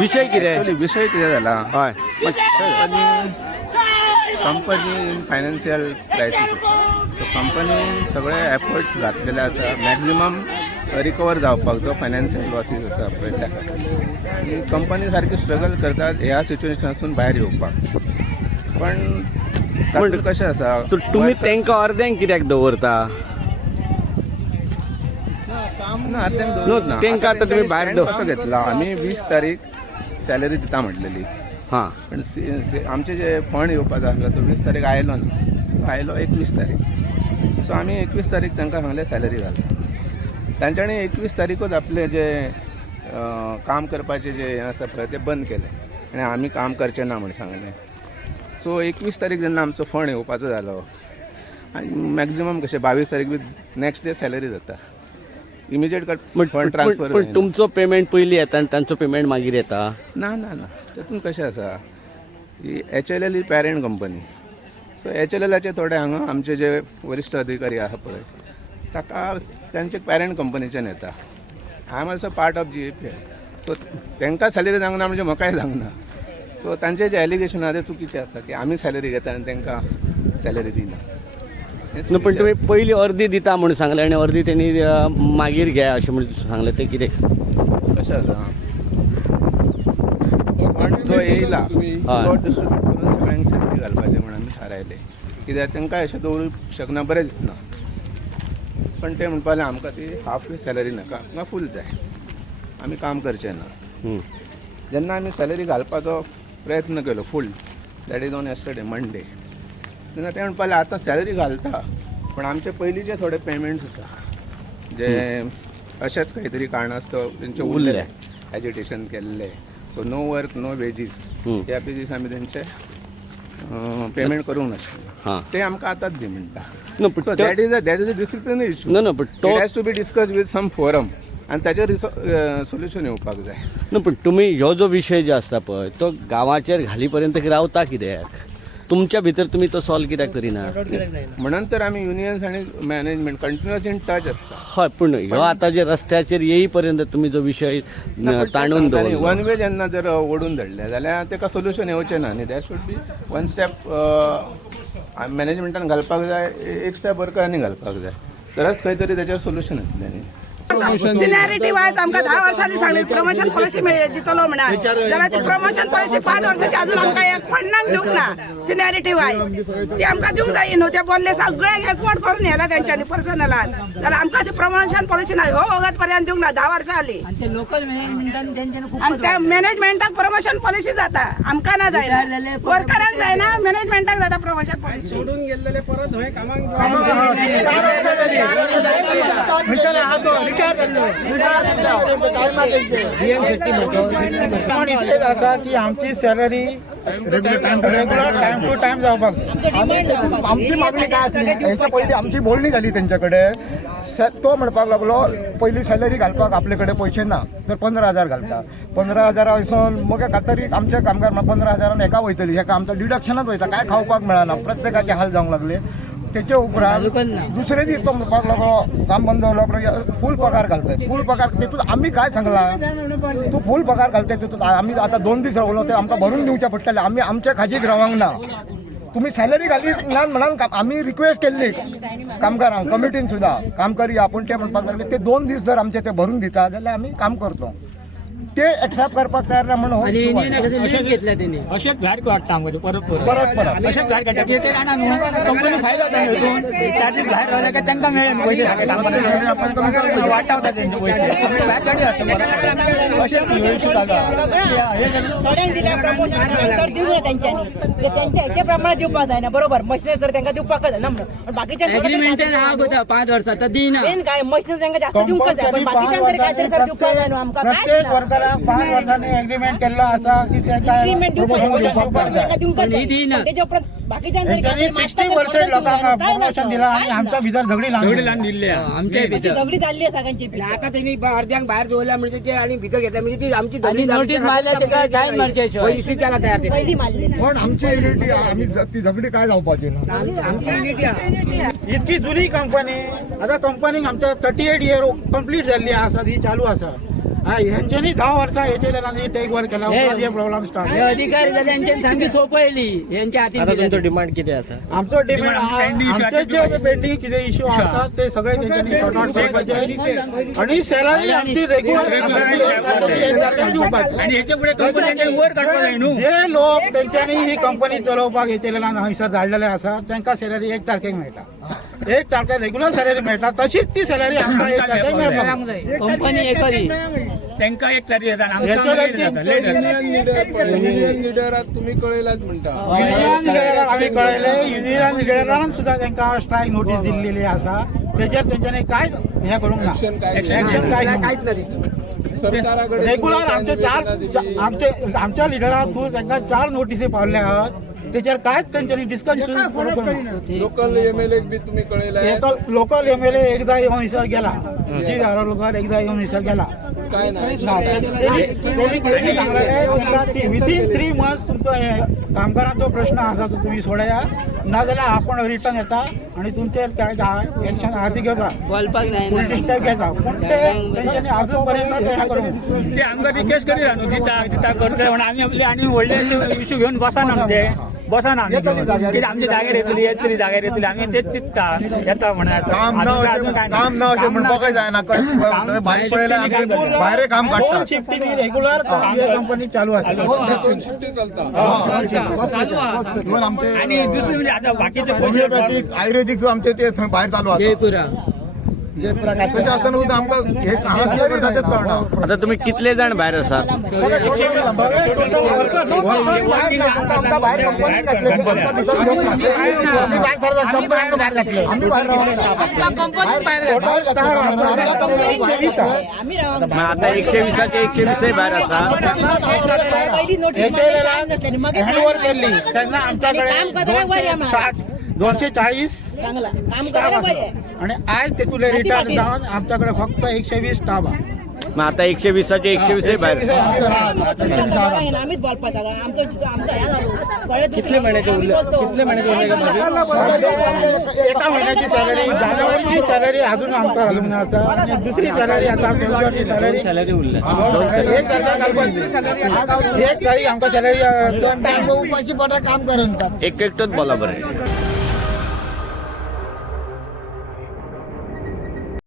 विषय कितें Actually विषय कितें जाला हय कंपनी फायनान्शियल क्रायसीस आसा. सो कंपनीन सगळे एफर्ट्स घातलेले आसा मॅक्झिमम रिकवर जावपाक जो फायनान्शियल लॉसीस आसा पळय त्या खातीर. आनी कंपनी सारकी स्ट्रगल करतात ह्या सिच्युएशनासून भायर येवपाक. पण तातूंत कशें आसा तुमी तांकां अर्द्यांक कित्याक दवरता? ना तांकां आतां तुमी भायर कसो घेतला आमी 20 तारीख सॅलरी दिता म्हटलेली. हां पण आमचे जे फंड येवपा जाय आसलो तो 20 तारीख आयलो ना. आयलो 21 तारीख. सो आमी 21 तारीख तांकां सांगलें सॅलरी घालता. तांच्यांनी 21 तारीखूच आपले जे काम करपाचें जे हें आसा पळय तें बंद केलें आनी आमी काम करचें ना म्हण सांगलें. सो 21 तारीख जेन्ना आमचो फंड येवपाचो जालो आनी मॅक्झिमम कशें 22 तारीख बी नॅक्स्ट डे सॅलरी जाता. Immediate fund transfer. पण तुमचो पेमेंट पयलीं येता आनी तांचो पेमेंट मागीर येता? ना ना ना तातूंत कशें आसा ही HLL ही पॅरंट कंपनी. सो HLLचे थोडे हांगा आमचे जे वरिश्ठ अधिकारी आसा पळय ताका तांचे पॅरंट कंपनीच्यान येता. I am also part of GAPL. So तांकां सॅलरी सांगना म्हणजे म्हाकाय सांगना. सो तांचे जे एलिगेशन आसा ते चुकीचे आसा की आमी सॅलरी घेता आनी तांकां सॅलरी दिना. पण तुमी पयलीं अर्दी दिता म्हणून सांगलें आनी अर्दी तेणी मागीर घे अशें म्हणून सांगलें तें कितें? कशें आसा फंड जो येयला तो डिस्ट्रिब्यूट करून सगळ्यांक सॅलरी घालपाचें म्हणून आमी थारायलें. कित्याक तांकां अशें दवरूंक शकना बरें दिसना. पण ते म्हणपा लागले आमकां ती हाफ सॅलरी नाका आमकां फूल जाय आमी काम करचें ना. जेन्ना आमी सॅलरी घालपाचो प्रयत्न केलो full that is on yesterday Monday तेन्ना ते म्हणपा लागले आतां सॅलरी घालता पण आमचे पयलींचे थोडे पेमेंट्स आसा जे अशेंच खंय तरी कारणास्तव तेंचे उरले एजिटेशन केल्ले. So no work no wages ह्या बेजीस आमी तेंचे पेमेंट करूंक नाशिल्ले. ते आमकां आतांच दी म्हणटा. So that is a disciplinary issue. No, but it has to be discussed with some forum and ताचेर सोल्युशन येवपाक जाय. नो पण तुमी ह्यो जो विशय जो आसता पळय तो गांवाचेर घाली पर्यंत रावता कित्याक? तुमच्या भितर तुमी तो सॉल्व कित्याक करिना? म्हणून तर आमी युनियन्स आनी मॅनेजमेंट कंटिन्युअस इन टच आसता. हय पण ह्यो आतां जे रस्त्याचेर येई पर्यंत तुमी जो विशय ताणून दवरला वन वे जेन्ना जर ओडून धरले जाल्यार ताका सोल्युशन येवचें ना न्ही. That should be one step मॅनेजमेंटान घालपाक जाय. एक स्टेप वर्करांनी घालपाक जाय तरच खंय तरी ताचेर सोल्युशन येतलें न्ही. सिनियरिटी वायज आमकां 10 वर्सांनी सांगली प्रमोशन पॉलिसी दितलो म्हणून जाल्यार ती प्रमोशन पॉलिसी 5 वर्सांची अजून आमकां एक फंडांक दिवंक ना. सिनियरिटी वायज ती आमकां दिवंक जाय न्हू. ते बोल्ले सगळ्यांक एकवट करून येला तेंच्यांनी पर्सनलान जाल्यार आमकां ती प्रमोशन पॉलिसी ना हो वगत पर्यंत दिवंक ना. 10 वर्सां जाली आनी त्या मॅनेजमेंटाक प्रमोशन पॉलिसी जाता आमकां ना जायना. वर्करांक जायना मॅनेजमेंटाक जाता प्रमोशन पॉलिसी. सोडून गेल्लेले परत हय कामाक इतलेच आसा की आमची salary regular time to time जावपाक. आमची मागणी काय आसली हेच्या पयलीं आमची बोलणी जाली तेंचे कडेन. तो म्हणपाक लागलो पयलीं सॅलरी घालपाक आपले कडेन पयशे ना तर 15,000 घालता. 15,000 वयसून मग तरी आमचे कामगार 15,000 एका वयतली हेका आमचं डिडक्शनच वयता. काय खावपाक मेळना. प्रत्येकाचे हाल जावंक लागले. त्याच्या उपरांत दुसरे दीस तो म्हणपाक लागलो काम बंद जालो फूल पगार घालताय. फूल पगार तेतूंत आमी काय सांगला तूं फूल पगार घालताय तेतूंत आमी आतां 2 दीस रावलो ते आमकां भरून दिवचे पडटले. आमी आमच्या खाजीक रावंक ना. तुम्ही सॅलरी घाली ना म्हणून आमी रिक्वेस्ट केल्ली कामगारांक कमिटीन सुद्दां काम करया. पूण ते म्हणपाक लागले ते 2 दीस जर आमचे ते भरून दिता जाल्यार आमी काम करतो. ते एक्सेप्ट करपाक तयार ना म्हणून अशेंच भायर काडटा परत परत अशेंच भायर काडटा की ते जाणा न्हू कंपनी फायदो चार्जीस भायर रावले काय तांकां मेळ्ळे पयशे वाटावता तेंचे पयशे भायर काडी हाडटा अशेंच इश्यू थोड्यांक दिल्या प्रमोशन दिवंक तेंच्यांनी तेंच्या हेचे प्रमाणे दिवपाक जायना. बरोबर मशिनरी जर तांकां दिवपाक जायना म्हणून बाकीच्या एग्रीमेंटान हांव कोता 5 वर्सां दिना मेन काय मशिनरी तांकां जास्त दिवंक जाय पण बाकीच्या तरी काय तरी सर दिवपाक जाय न्हू आमकां. प्रत्येक वर्कराक 5 वर्सांनी एग्रीमेंट केल्लो आसा की एग्रीमेंट त्याच्या उपरांत बाकीच्या 60% लोकांक प्रमोशन दिला आणि आमचा भितर झगडी लावून दिल्ले आमचे झगडी जाल्ली आहे सगळ्यांची. आता त्यांनी अर्ध्यांक भायर दवरल्या म्हणजे ते आणि भितर घेतल्या म्हणजे ती आमची नोटीस मारल्या ते जाय म्हणचे इश्यू केला तयार पहिली मारली पण आमची युनिटी आम्ही ती झगडी काय जावपाची ना. आमची युनिटी इतकी जुनी कंपनी आता कंपनीक आमच्या 38 इयर कंप्लीट जाल्ली आसा ही चालू आसा यांच्यानी 10 वर्सां हेचे टेक ओव्हर केला हे प्रॉब्लेम स्टार्ट हे अधिकारी जाल्यार यांच्यानी सांगी सोपयली यांच्या हातीन आता दिल्या. तुमचं डिमांड किती आसा? आमचो डिमांड आमचे जे पेंडिंग कितें इश्यू आसात ते सगळे त्यांच्यानी सॉर्ट आउट करपाचे आणि सॅलरी आमची रेग्युलर आणि हेच्या पुढे कंपन्यांनी वर काडपाक जाय न्हू. जे लोक त्यांच्यानी ही कंपनी चलोवपाक हेचेलेला हयसर धाडलेले आसा तांकां सॅलरी 1 तारखेक मेळटा. 1 तारखेक रेग्युलर सॅलरी मेळटा तशीच ती सॅलरी आमकां 1 तारखेक मेळपाक जाय. कंपनी एकरी त्यांना एक तारीख येतात युनियन लिडराक तुम्ही कळयलात म्हणटा. युनियन लिडराक आमी कळयले युनियन लिडरान सुद्धा तांकां स्ट्रायक नोटीस दिल्लेली आसा तेजेर तेंच्यांनी कांय हे करूंक ना Action कांय Action कांय घेवंक ना. काहीच नाही. सरकाराकडे रेग्युलर आमच्या लिडरा थ्रू तांकां 4 नोटीसी पावल्या आहात तेचेर कांयच तेंच्यांनी डिस्कशन लोकल एमएलए बी तुम्ही कळयला लोकल एमएलए एकदा येवन हयसर गेला जी धारोलकर एकदा येवन हयसर गेला काय नाही. विथीन 3 मंथ्स तुमचो कामगारांचो प्रश्न आसा तो तुम्ही सोडया नाजाल्यार आपण रिटर्न येता आणि तुमचेर काय एक्शन आहा ती घेता बोलपाक जायना. फुल स्टेप घेता पण ते तेंच्यांनी अजून पर्यंत हे करूंक ते आमकां रिक्वेस्ट करूया न्हू दिता करता म्हणून आमी आपले आनी व्हडले इश्यू घेवन बसना न्हू ते बसना आमी येतली जाग्यार. कित्याक आमच्या जाग्यार येतली येतली जाग्यार येतली आमी तेच चित्ता येता म्हणून काम ना अशें म्हणपाकय जायना भायर पळयल्यार आमचे भायर काम दोन काडटा शिफ्टींनी रेग्युलर कंपनी चालू आसा दोन शिफ्टी चलता. इवन आमचे आणि दुसरी म्हणजे आता बाकीचे होमिओपॅथीक आयुर्वेदिक आमचे ते थंय भायर चालू आसा जयपुरा तशें आसतना सुद्दां आमकां हे हांगा कितें करता तेच कळना. आता तुम्ही कितले जाण भायर आसा? मग आता 120चे 120 भायर आसा. हँडओव्हर केली त्यांना आमच्याकडे 240 आणि आज ते तुले रिटायर जाऊन आमच्याकडे फक्त 120 स्टाफ आहे. मग आता 120चे 120 भायर आसा. कितले महिन्याचे एका महिन्याची सॅलरी जानेवारीची सॅलरी अजून आमकां घालूंक ना आसा आणि दुसरी सॅलरी आता फेब्रुवारीची सॅलरी उरल्या. 1 तारीख आमकां सॅलरी एक एकटोच बोला बरं.